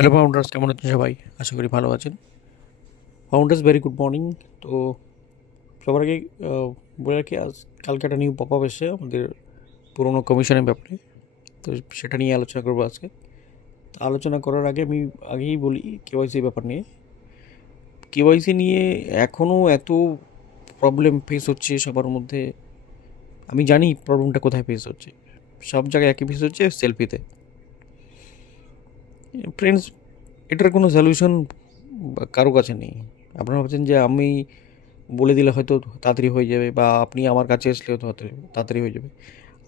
Hello founders, কেমন আছেন সবাই? আশা করি ভালো আছেন। Founders, very good morning. তো সবার আগে বলে রাখি, কালকে একটা নিউ পপ আপ এসেছে আমাদের পুরোনো কমিশনের ব্যাপারে। তো সেটা নিয়ে আলোচনা করবো আজকে। তো আলোচনা করার আগে আমি আগেই বলি কেওয়াইসি ব্যাপার নিয়ে। কেওয়াইসি নিয়ে এখনও এত প্রবলেম ফেস হচ্ছে সবার মধ্যে। আমি জানি প্রবলেমটা কোথায় ফেস হচ্ছে। সব জায়গায় একই ফেস হচ্ছে, সেলফিতে। ফ্রেন্ডস, এটার কোনো সলিউশন কারো কাছে নেই। আপনারা ভাবছেন যে আমি বলে দিলে হয়তো তাড়াতাড়ি হয়ে যাবে, বা আপনি আমার কাছে আসলে হয়তো তাড়াতাড়ি হয়ে যাবে।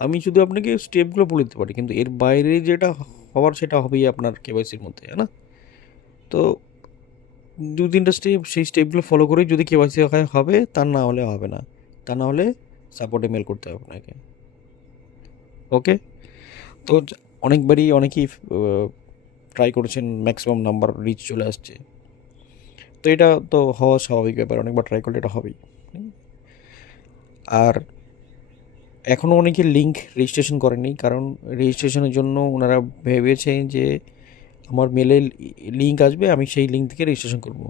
আমি শুধু আপনাকে স্টেপগুলো বলে দিতে পারি, কিন্তু এর বাইরে যেটা হওয়ার সেটা হবেই আপনার কেওয়াইসির মধ্যে, না? তো দু তিনটা স্টেপ, সেই স্টেপগুলো ফলো করেই যদি কেওয়াইসি হবে, তা না হলে হবে না। তা না হলে সাপোর্টে মেল করতে হবে আপনাকে। ওকে? তো অনেকবারই অনেকেই ট্রাই করেছেন, ম্যাক্সিমাম নাম্বার রিচ চলে আসছে। তো এটা তো হওয়া স্বাভাবিক ব্যাপার, অনেকবার ট্রাই করলে এটা হবেই। আর এখনও অনেকে লিঙ্ক রেজিস্ট্রেশন করেনি, কারণ রেজিস্ট্রেশনের জন্য ওনারা ভেবেছেন যে আমার মেলে লিঙ্ক আসবে, আমি সেই লিঙ্ক থেকে রেজিস্ট্রেশন করব।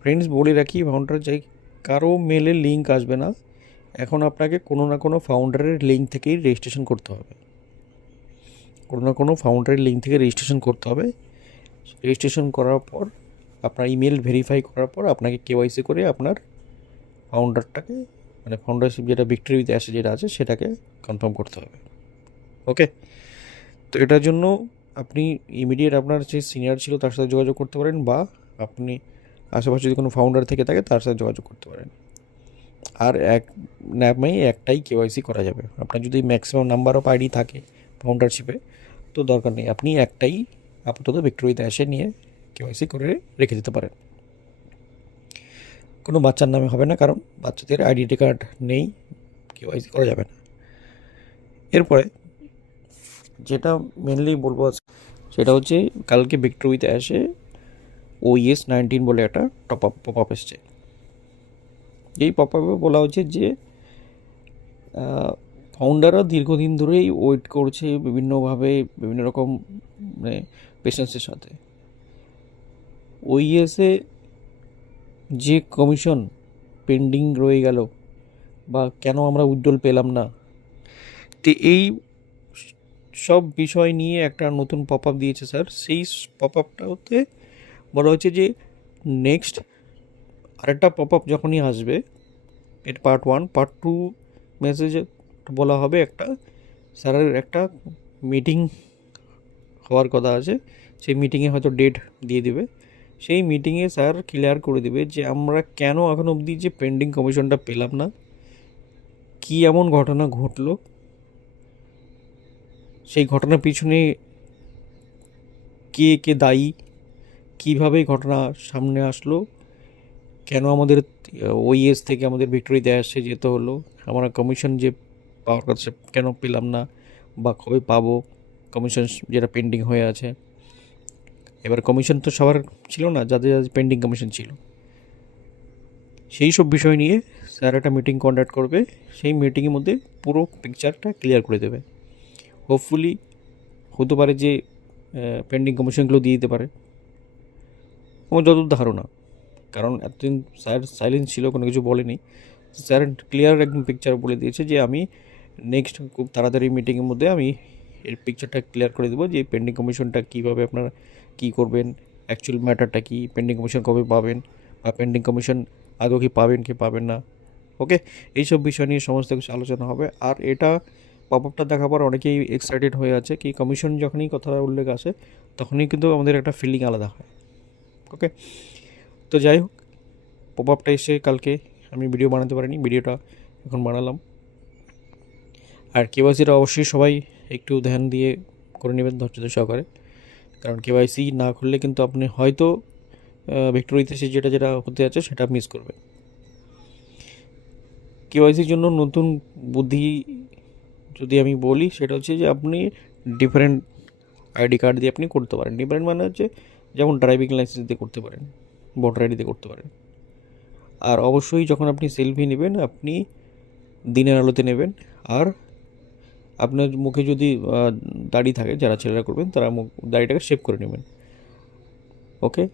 ফ্রেন্ডস, বলে রাখি, ফাউন্ডার যাই, কারো মেলে লিঙ্ক আসবে না। এখন আপনাকে কোনো না কোনো ফাউন্ডারের লিঙ্ক থেকেই রেজিস্ট্রেশন করতে হবে। কোনো না কোনো ফাউন্ডারের লিঙ্ক থেকে রেজিস্ট্রেশন করতে হবে। রেজিস্ট্রেশন করার পর, আপনার ইমেল ভেরিফাই করার পর, আপনাকে কেওয়াইসি করে আপনার ফাউন্ডারটাকে, মানে ফাউন্ডারশিপ যেটা ভিক্টরি উইথ অ্যাশে যেটা আছে, সেটাকে কনফার্ম করতে হবে। ওকে? তো এটার জন্য আপনি ইমিডিয়েট আপনার যে সিনিয়র ছিল তার সাথে যোগাযোগ করতে পারেন, বা আপনি আশেপাশে যদি কোনো ফাউন্ডার থেকে থাকে তার সাথে যোগাযোগ করতে পারেন। আর এক নামেই একটাই কেওয়াইসি করা যাবে। আপনার যদি ম্যাক্সিমাম নাম্বার অফ আইডি থাকে ফাউন্ডারশিপে, তো দরকার নেই, আপনি একটাই আপাতত ভিক্টোরিতে এসে নিয়ে কেওয়াইসি করে রেখে দিতে পারেন। কোনো বাচ্চার নামে হবে না, কারণ বাচ্চাদের আইডেন্টি কার্ড নেই, কেওয়াইসি করা যাবে না। এরপরে যেটা মেনলি বলবো সেটা হচ্ছে, কালকে ভিক্টোরিতে এসে OES 19 বলে একটা পপ আপ এসছে। এই পপ আপে বলা হচ্ছে যে ফাউন্ডাররা দীর্ঘদিন ধরেই ওয়েট করছে বিভিন্নভাবে, বিভিন্ন রকম, মানে পেশেন্সের সাথে। OES-এ যে কমিশন পেন্ডিং রয়ে গেল, বা কেন আমরা উইথড্রল পেলাম না, তো এই সব বিষয় নিয়ে একটা নতুন পপ আপ দিয়েছে স্যার। সেই পপ আপটাতে বলা হচ্ছে যে নেক্সট আরেকটা পপ আপ যখনই আসবে, এটা পার্ট 1, পার্ট 2 মেসেজে বলা হবে একটা স্যারের একটা মিটিং হওয়ার কথা আছে। সেই মিটিংয়ে হয়তো ডেট দিয়ে দেবে। সেই মিটিংয়ে স্যার ক্লিয়ার করে দেবে যে আমরা কেন এখন অবধি যে পেন্ডিং কমিশনটা পেলাম না, কী এমন ঘটনা ঘটলো, সেই ঘটনার পিছনে কে কে দায়ী, কীভাবে ঘটনা সামনে আসলো, কেন আমাদের OES থেকে আমাদের ভিক্টোরিতে আসে যেতে হলো, আমরা কমিশন যে পাওয়ার কথা কেন পেলাম না, বা কবে পাবো, কমিশন যেটা পেন্ডিং হয়ে আছে। এবার কমিশন তো সবার ছিল না, যাদের যাদের পেন্ডিং কমিশন ছিল। সেই সব বিষয় নিয়ে স্যার একটা মিটিং কন্ডাক্ট করবে। সেই মিটিংয়ের মধ্যে পুরো পিকচারটা ক্লিয়ার করে দেবে। হোপফুলি হতে পারে যে পেন্ডিং কমিশনগুলো দিয়ে দিতে পারে, আমার যতদূর ধারণা। কারণ এতদিন স্যার সাইলেন্স ছিল, কোনো কিছু বলেনি। স্যার ক্লিয়ার একদম পিকচার বলে দিয়েছে যে আমি নেক্সট খুব তাড়াতাড়ি মিটিংয়ের মধ্যে আমি এর পিকচারটা ক্লিয়ার করে দেবো, যে পেন্ডিং কমিশনটা কীভাবে আপনারা কী করবেন, অ্যাকচুয়াল ম্যাটারটা কী, পেন্ডিং কমিশন কবে পাবেন, বা পেন্ডিং কমিশন আদৌ কি পাবেন কি পাবেন না। ওকে? এইসব বিষয় নিয়ে সমস্ত কিছু আলোচনা হবে। আর এটা পপ আপটা দেখার পর অনেকেই এক্সাইটেড হয়ে আছে, কি কমিশন যখনই কথা উল্লেখ আসে তখনই কিন্তু আমাদের একটা ফিলিং আলাদা হয়। ওকে? তো যাই হোক, পপ আপটা এসে কালকে আমি ভিডিও বানাতে পারিনি, ভিডিওটা এখন বানালাম। আর কেওয়াইসিটা অবশ্যই সবাই একটু ধ্যান দিয়ে করে নেবেন, ধৈর্য সহকারে। কারণ কেওয়াইসি না করলে কিন্তু আপনি হয়তো ভিক্টোরিতে সে যেটা যেটা হতে আছে সেটা মিস করবেন। কেওয়াইসির জন্য নতুন বুদ্ধি যদি আমি বলি, সেটা হচ্ছে যে আপনি ডিফারেন্ট আইডি কার্ড দিয়ে আপনি করতে পারেন। ডিফারেন্ট মানে হচ্ছে, যেমন ড্রাইভিং লাইসেন্স দিয়ে করতে পারেন, ভোটার আইডি দিয়ে করতে পারেন। আর অবশ্যই যখন আপনি সেলফি নেবেন, আপনি দিনের আলোতে নেবেন। আর আপনার মুখে যদি দাড়ি থাকে, যারা ছেলেরা করবেন তারা দাড়িটাকে শেভ করে নেবেন। ওকে,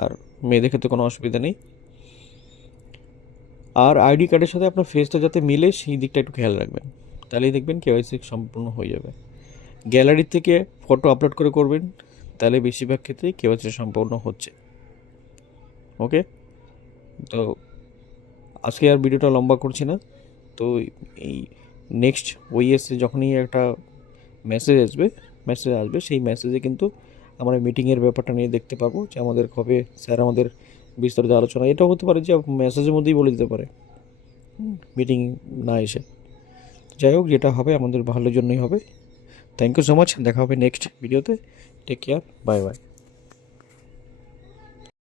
আর মেয়েদের ক্ষেত্রে কোনো অসুবিধা নেই। আর আইডি কার্ডের সাথে আপনার ফেসটা যাতে মিলে সেই দিকটা একটু খেয়াল রাখবেন, তাহলেই দেখবেন কেওয়াইসি সম্পূর্ণ হয়ে যাবে। গ্যালারি থেকে ফটো আপলোড করে করবেন, তাহলে বেশিরভাগ ক্ষেত্রেই কেওয়াইসি সম্পূর্ণ হচ্ছে। ওকে, তো আজকে আর ভিডিওটা লম্বা করছি না। তো এই নেক্সট ওইএসে যখনই একটা মেসেজ আসবে সেই মেসেজে কিন্তু আমরা মিটিংয়ের ব্যাপারটা নিয়ে দেখতে পারবো যে আমাদের কবে স্যার আমাদের বিস্তারিত আলোচনা, এটাও হতে পারে যে মেসেজের মধ্যেই বলে দিতে পারে, মিটিং না এসে। যাই হোক, যেটা হবে আমাদের ভালোর জন্যই হবে। থ্যাংক ইউ সো মাচ, দেখা হবে নেক্সট ভিডিওতে। Take care, bye by.